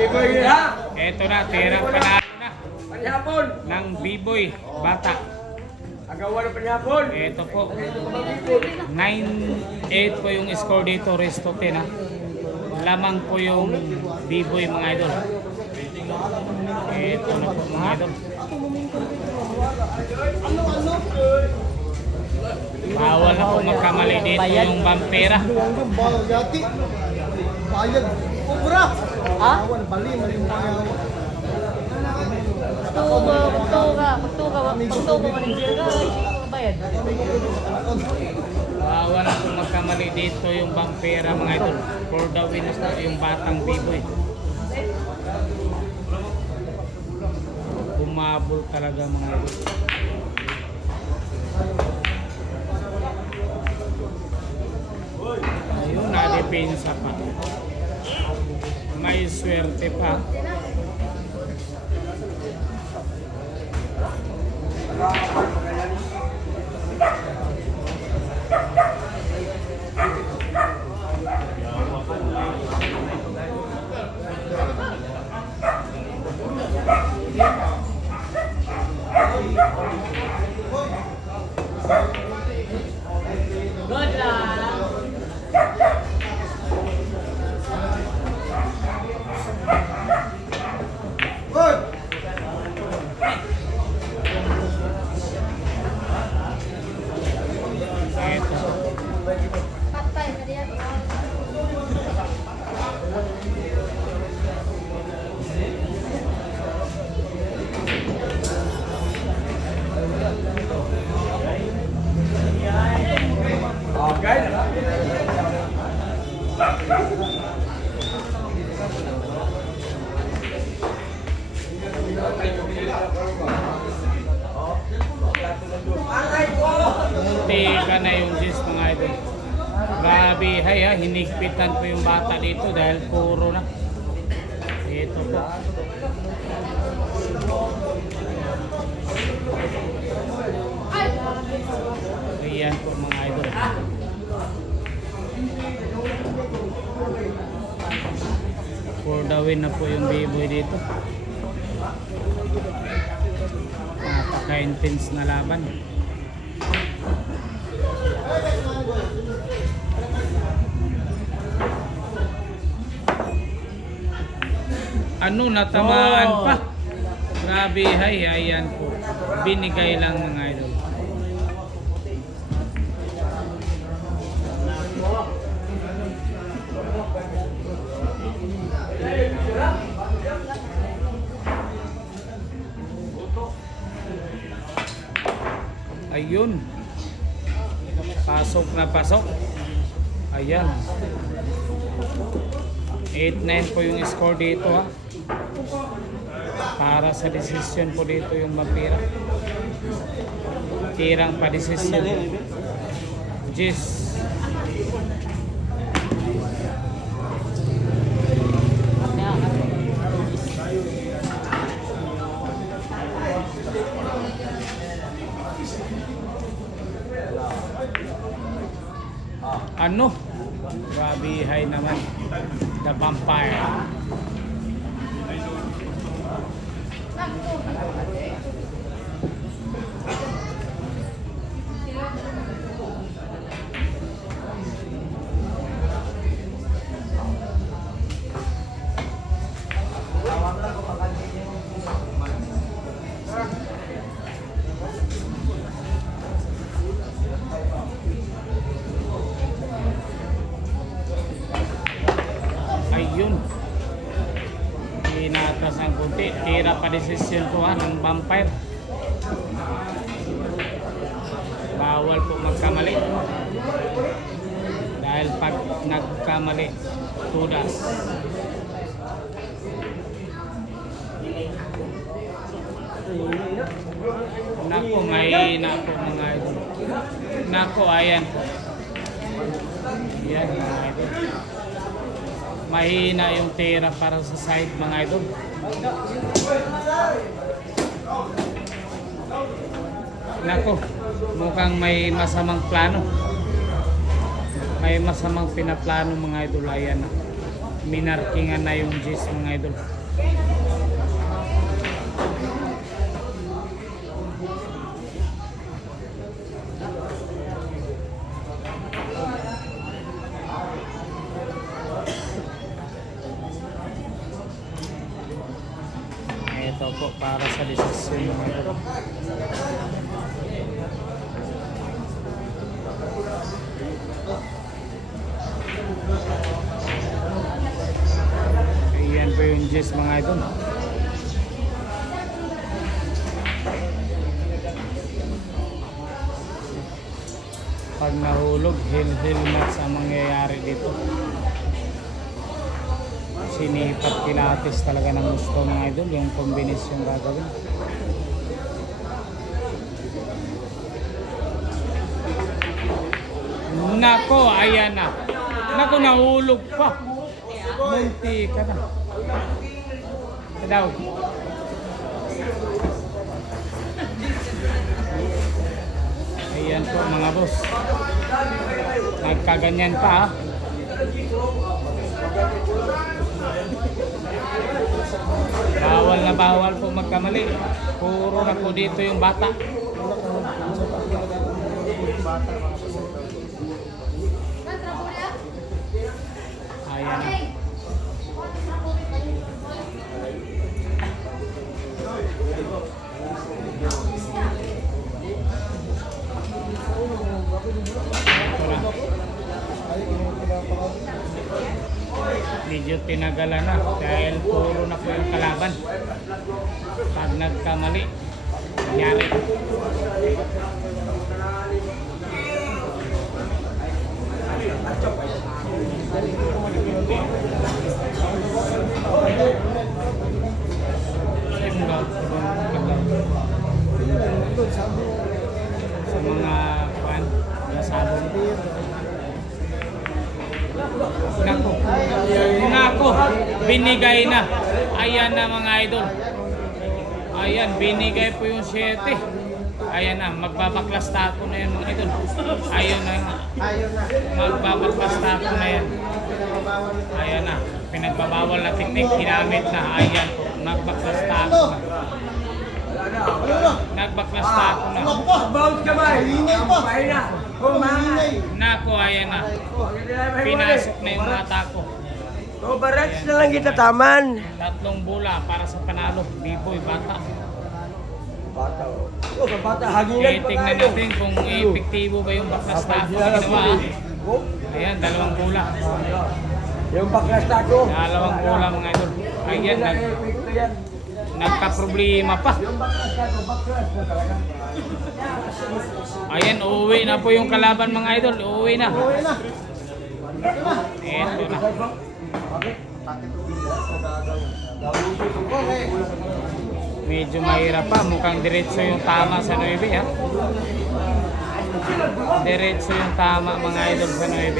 Ito na, tirang panalo na Panihapon. ng B-boy bata. Agawan ng panihapon. Ito po. 9-8 po yung score dito, rest of 10 ha. Lamang po yung B-boy mga idol. Ito na po mga idol. Bawal na po magkamali dito yung Vampira. Bayad. Kubra. Ha? Awan, bali, mali mo kaya. Pagtuga, manager ka, bayad. Bawal na po magkamali dito yung Vampira mga idol. For the winners na yung batang B-boy. Bumabol talaga mga idol. Ayun, na-depensa pa. May swerte pa. Good luck! Good. Ito. Okay. Muntika na yung Gis mga idol. Grabe, hay ha, hinigpitan po yung bata dito dahil puro na. Ito po. Ayan po mga idol. For the win na po yung B-boy dito. Napaka-intense na laban. Ano, natamaan pa. Grabe, hay, ayan po. Binigay lang mga idol. Ayun. Pasok na pasok. Ayan. 8-9 po yung score dito ha. Para sa desisyon po dito yung Vampira. Tirang pa desisyon. Gis. Ano? Grabe, hay naman. The Vampire. Ayun. Inatas ang kunti. Tira pa desisyon po ha ng Vampire. Bawal po magkamali. Dahil pag nagkamali, tudas. Nako, mahina po mga idol. Nako, ayan po. Ayan mga idol. Mahina yung tira para sa side mga idol. Nako, mukhang may masamang plano. May masamang pinaplano mga idol. Ayan na. minarkingan na yung G's mga idol. Ito po para sa desisyon mga idol. Ayan po yung G's mga idol. Pag nahulog, helmet ang mangyayari dito. Sinipat pilates talaga ng gusto mga idol yung kombinasyon gagawin. Nako, ayan na. Nako, nahulog pa. Munti ka na. Daw. Ayan po mga boss. Nagkaganyan pa ha. Bawal po magkamali. Puro na po dito yung bata. Ayan na. Medyo tinagalan na dahil puro na po yung kalaban. Pag nagkamali, nangyari. Sa mga pan, nasabong. Nako, binigay na. Ayan na mga idol. Ayan, binigay po yung 7. Ayan na, magbabaklas tako na yan mga idol. Ayun na, magbabaklas tako na yan. Ayan na, pinagbabawal na teknik, ginamit na. Ayan po, nagbaklas tako na. Nagbaklas tako na. Bounce kamay. Mahina. Humangan. Nako, ayan na. Pinasok na yung mga tako. So, barats na lang kita taman. 3 bola para sa panalo. Biboy, bata. Bata. Oh, sa bata, haginan pa Tingnan tayo. natin kung epektibo ba yung baklas tako na ginawa. Ayan, 2 bola. Yung baklas tako. 2 bola mga idol. Ayan, Epekto yan. nagka-problema pa. Yung baklas tako, baklas na talaga. Ayan, uuwi na po yung kalaban mga idol. Uuwi na. Okay na. Eto na. Bakit? Okay. Medyo mahirap pa. Mukhang diretso yung tama sa 9 ha. Diretso yung tama mga idol sa 9.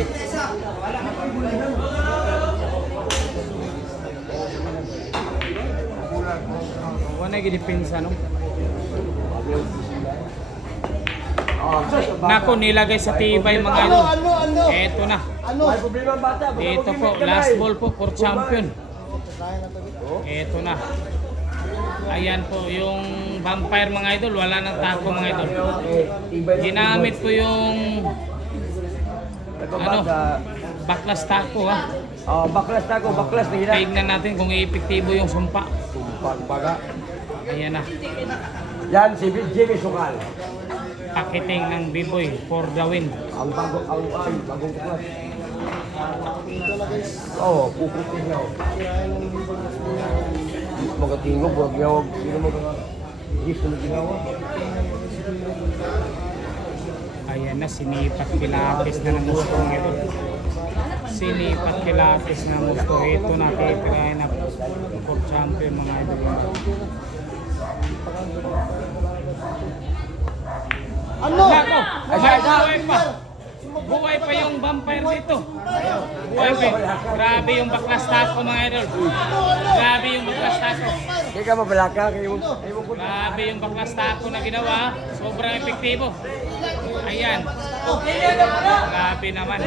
Wala na gidipinsa no? Nako, nilagay sa tibay mga idol. Ano? Eto na. Ano? May problema ang bata. Baka Ito po, mag-imit ka last na eh. ball po for champion. Kaya na to. Ito na. Ayan po, yung vampire mga idol, wala nang tako mga idol. Ginamit ko yung ano, baklas tako ha. Oh, baklas tako, baklas na hina. Tignan natin kung epektibo yung sumpa. Pagbaga. Ayan na. Yan si Jimmy Sukal. Pakiting ng B-boy for the win. Ang bagong baklas. Ito na guys. Oo, puputin niya. Magatingog, huwag niya, huwag. Sino mo ka? Gift na ginawa. Ayan na, sinipat pilates na ng gusto ito. Sinipat pilates na ng gusto. Ito na, titirahin na for champion mga idol. Ano? Nako, may buhay pa. Buhay pa yung vampire dito. Buhay pa. Grabe yung baklas tako mga idol. Grabe yung baklas tako. Hindi ka mabalaka kayo. Grabe yung baklas tako na ginawa. Sobrang epektibo. Ayan. Grabe naman.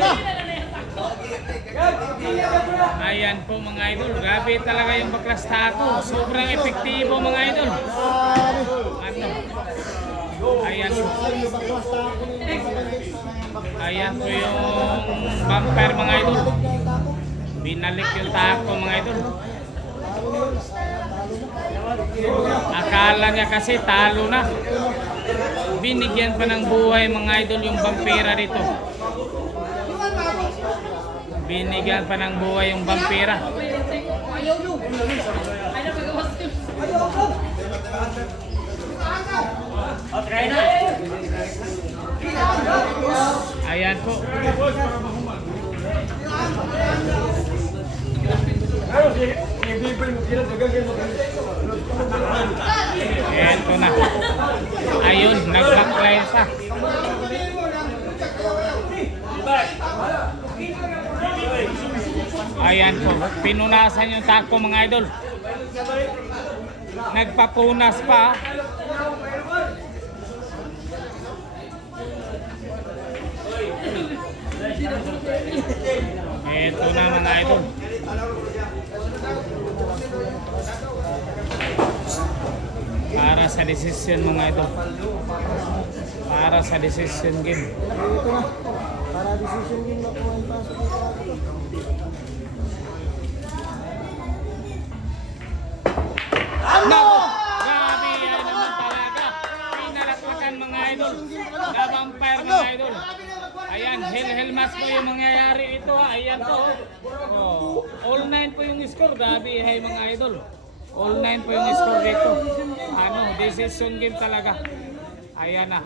Ayan po mga idol. Grabe talaga yung baklas tato. Sobrang epektibo mga idol. Ano? Ayan po. Ayan po yung bumper mga idol. Binalik yung tako mga idol. Akala niya kasi talo na. Binigyan pa ng buhay mga idol yung vampira dito. Binigyan pa ng buhay yung vampira. Ayan po. Eto na. Ayun, nag-backline siya. Ayan po, pinunasan yung tako mga idol. Nagpapunas pa. Eto na mga idol. Para sa decision mga idol. Para sa decision game. Ito na. Para decision game na po ang pasok ng tato. Ano? Grabe yan naman talaga. Pinalaklakan mga idol. The vampire mga idol. Ayan, hell match po yung mangyayari ito ha. Ayan to. Oh. All 9 po yung score. Grabe hay mga idol. All 9 po yung score dito. Ano, decision game talaga. Ayan na.